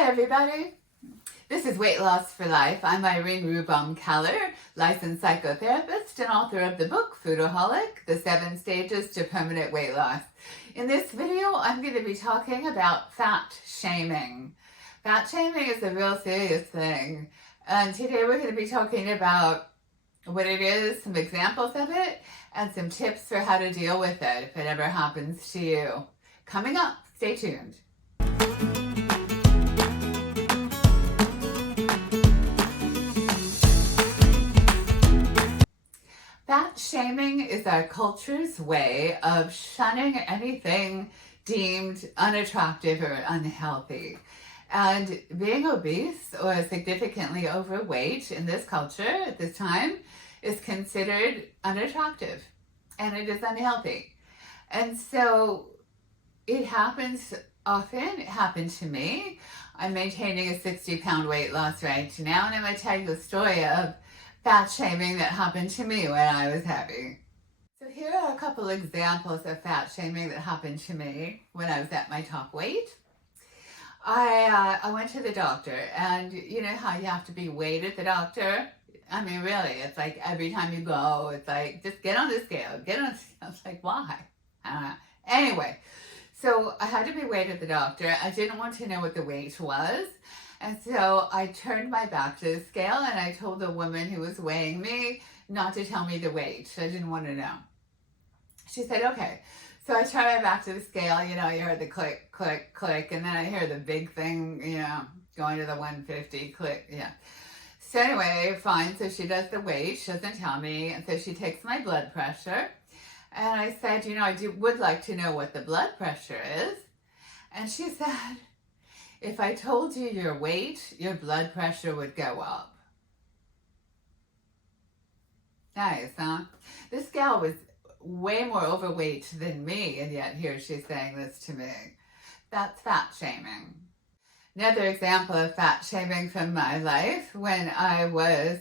Hi everybody, this is Weight Loss for Life. I'm Irene Rubom-Keller, licensed psychotherapist and author of the book Foodaholic, The 7 Stages to Permanent Weight Loss. In this video, I'm going to be talking about fat shaming. Fat shaming is a real serious thing, and today we're going to be talking about what it is, some examples of it, and some tips for how to deal with it if it ever happens to you. Coming up, stay tuned. Fat shaming is our culture's way of shunning anything deemed unattractive or unhealthy. And being obese or significantly overweight in this culture at this time is considered unattractive and it is unhealthy. And so it happens often. It happened to me. I'm maintaining a 60-pound weight loss right now, and I'm going to tell you a story of fat shaming that happened to me when I was heavy. So here are a couple examples of fat shaming that happened to me when I was at my top weight. I went to the doctor, and you know how you have to be weighed at the doctor? I mean, really, it's like every time you go, it's like, just get on the scale, get on the scale. It's like, why? Anyway, so I had to be weighed at the doctor. I didn't want to know what the weight was. And so I turned my back to the scale and I told the woman who was weighing me not to tell me the weight. I didn't want to know. She said, okay. So I turned my back to the scale, you know, you heard the click, click, click, and then I hear the big thing, you know, going to the 150, click, yeah. So anyway, fine. So she does the weight. She doesn't tell me. And so she takes my blood pressure. And I said, you know, I would like to know what the blood pressure is. And she said, if I told you your weight, your blood pressure would go up. Nice, huh? This gal was way more overweight than me, and yet here she's saying this to me. That's fat shaming. Another example of fat shaming from my life, when I was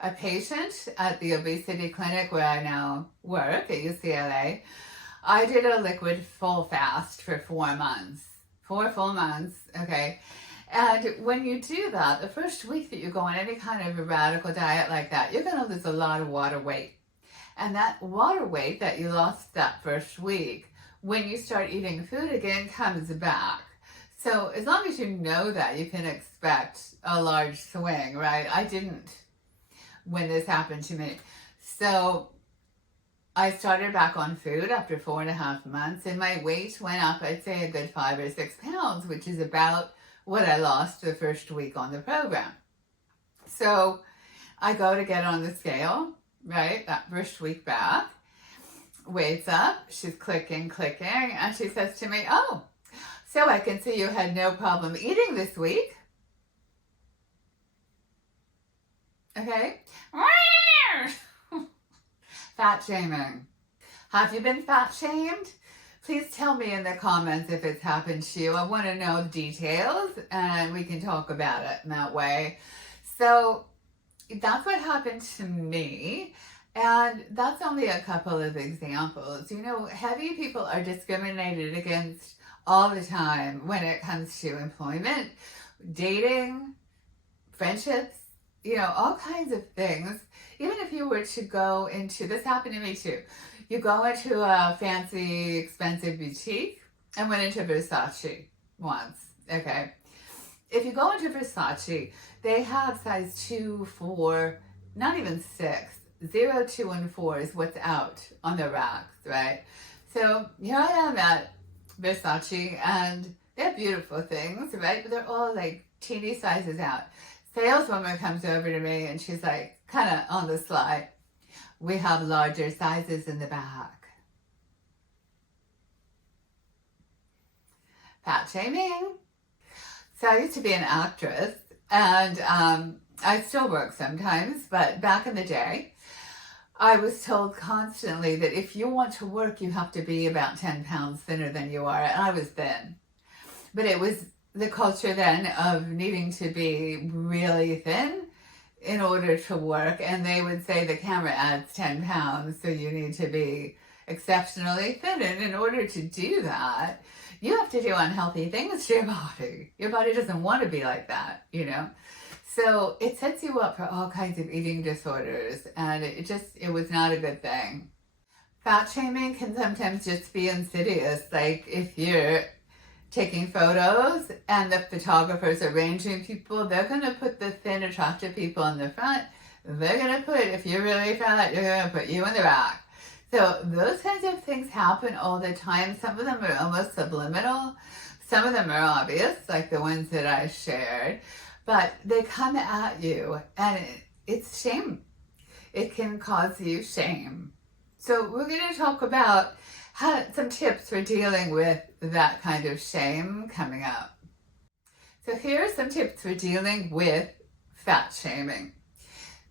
a patient at the obesity clinic where I now work at UCLA, I did a liquid full fast for 4 months. 4 full months, okay? And when you do that, the first week that you go on any kind of a radical diet like that, you're gonna lose a lot of water weight. And that water weight that you lost that first week, when you start eating food again, comes back. So as long as you know that, you can expect a large swing, right? I didn't when this happened to me. So I started back on food after 4.5 months, and my weight went up, I'd say a good 5 or 6 pounds, which is about what I lost the first week on the program. So I go to get on the scale, right, that first week back, weight's up, she's clicking, and she says to me, oh, so I can see you had no problem eating this week. Okay. Fat shaming. Have you been fat shamed? Please tell me in the comments if it's happened to you. I want to know the details and we can talk about it in that way. So that's what happened to me. And that's only a couple of examples. You know, heavy people are discriminated against all the time when it comes to employment, dating, friendships, you know, all kinds of things. Even if you were to go into, this happened to me too, you go into a fancy, expensive boutique. I went into Versace once, okay? If you go into Versace, they have size 2, 4, not even 6, 0, 2, and 4 is what's out on the racks, right? So here I am at Versace, and they're beautiful things, right? But they're all like teeny sizes out. Saleswoman comes over to me and she's like, kind of on the sly, we have larger sizes in the back. Fat shaming. So I used to be an actress, and I still work sometimes, but back in the day, I was told constantly that if you want to work, you have to be about 10 pounds thinner than you are, and I was thin. But it was the culture then of needing to be really thin in order to work, and they would say the camera adds 10 pounds, so you need to be exceptionally thin. And in order to do that, You have to do unhealthy things to your body. Your body doesn't want to be like that, you know? So it sets you up for all kinds of eating disorders, and it was not a good thing. Fat shaming can sometimes just be insidious. Like if you're taking photos and the photographers arranging people, they're going to put the thin, attractive people in the front. They're going to put, if you're really fat, they're going to put you in the back. So those kinds of things happen all the time. Some of them are almost subliminal. Some of them are obvious, like the ones that I shared. But they come at you, and it's shame. It can cause you shame. So we're going to talk about some tips for dealing with that kind of shame coming up. So here are some tips for dealing with fat shaming.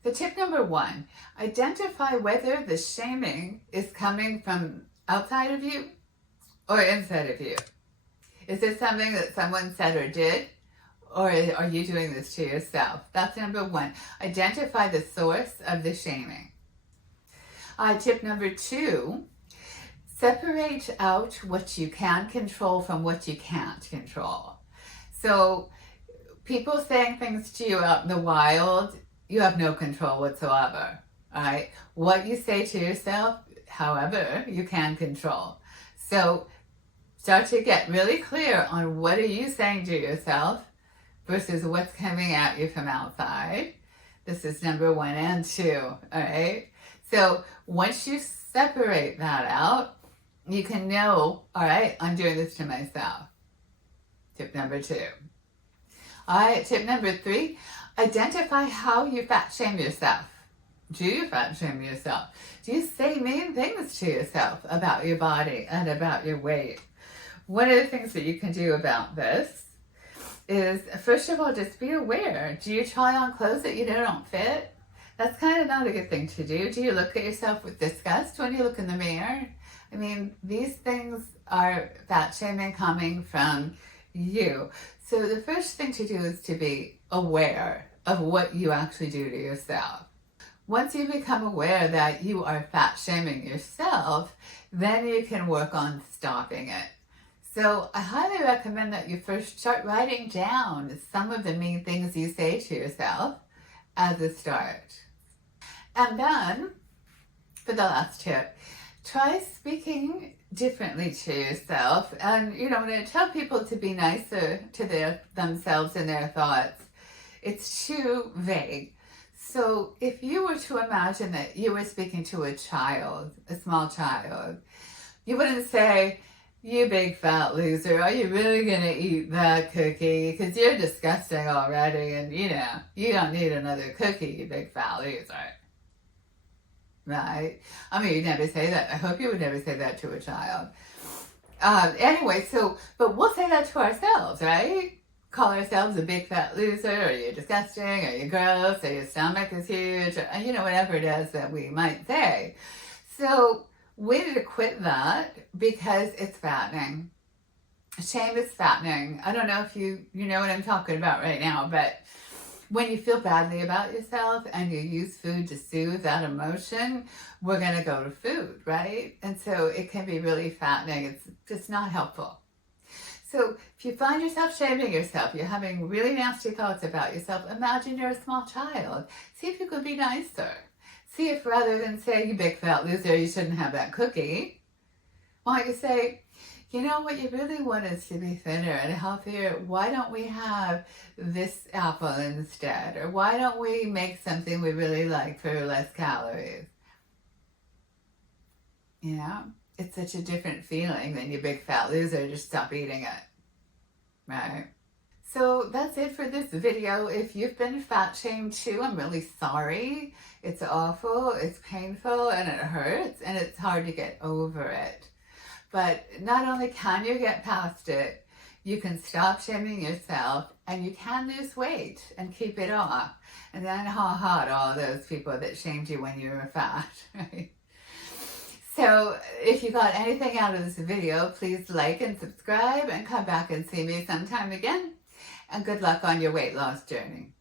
So tip number 1, identify whether the shaming is coming from outside of you or inside of you. Is this something that someone said or did? Or are you doing this to yourself? That's number 1. Identify the source of the shaming. Tip number 2, separate out what you can control from what you can't control. So people saying things to you out in the wild, you have no control whatsoever. All right? What you say to yourself, however, you can control. So start to get really clear on what are you saying to yourself versus what's coming at you from outside. This is number 1 and 2, all right? So once you separate that out, you can know, all right, I'm doing this to myself. Tip number 2. All right, tip number 3, identify how you fat shame yourself. Do you fat shame yourself? Do you say mean things to yourself about your body and about your weight? One of the things that you can do about this is, first of all, just be aware. Do you try on clothes that you know don't fit? That's kind of not a good thing to do. Do you look at yourself with disgust when you look in the mirror? I mean, these things are fat shaming coming from you. So the first thing to do is to be aware of what you actually do to yourself. Once you become aware that you are fat shaming yourself, then you can work on stopping it. So I highly recommend that you first start writing down some of the mean things you say to yourself as a start. And then, for the last tip, try speaking differently to yourself. And, when I tell people to be nicer to themselves and their thoughts, it's too vague. So if you were to imagine that you were speaking to a child, a small child, you wouldn't say, "You big fat loser, are you really going to eat that cookie? Because you're disgusting already, and you don't need another cookie, you big fat loser." Right? I mean, you'd never say that. I hope you would never say that to a child. Anyway, but we'll say that to ourselves, right? Call ourselves a big fat loser, or you're disgusting, or you're gross, or your stomach is huge, or whatever it is that we might say. So we need to quit that because it's fattening. Shame is fattening. I don't know if you know what I'm talking about right now, but when you feel badly about yourself and you use food to soothe that emotion, we're going to go to food, right? And so it can be really fattening. It's just not helpful. So if you find yourself shaming yourself, you're having really nasty thoughts about yourself, imagine you're a small child. See if you could be nicer. See if rather than say, "You big fat loser, you shouldn't have that cookie," why don't you say, "You know what you really want is to be thinner and healthier. Why don't we have this apple instead? Or why don't we make something we really like for less calories?" It's such a different feeling than "you big fat loser, just stop eating it." Right? So that's it for this video. If you've been fat shamed too, I'm really sorry. It's awful, it's painful, and it hurts, and it's hard to get over it. But not only can you get past it, you can stop shaming yourself, and you can lose weight and keep it off. And then ha to all those people that shamed you when you were fat, right? So if you got anything out of this video, please like and subscribe and come back and see me sometime again. And good luck on your weight loss journey.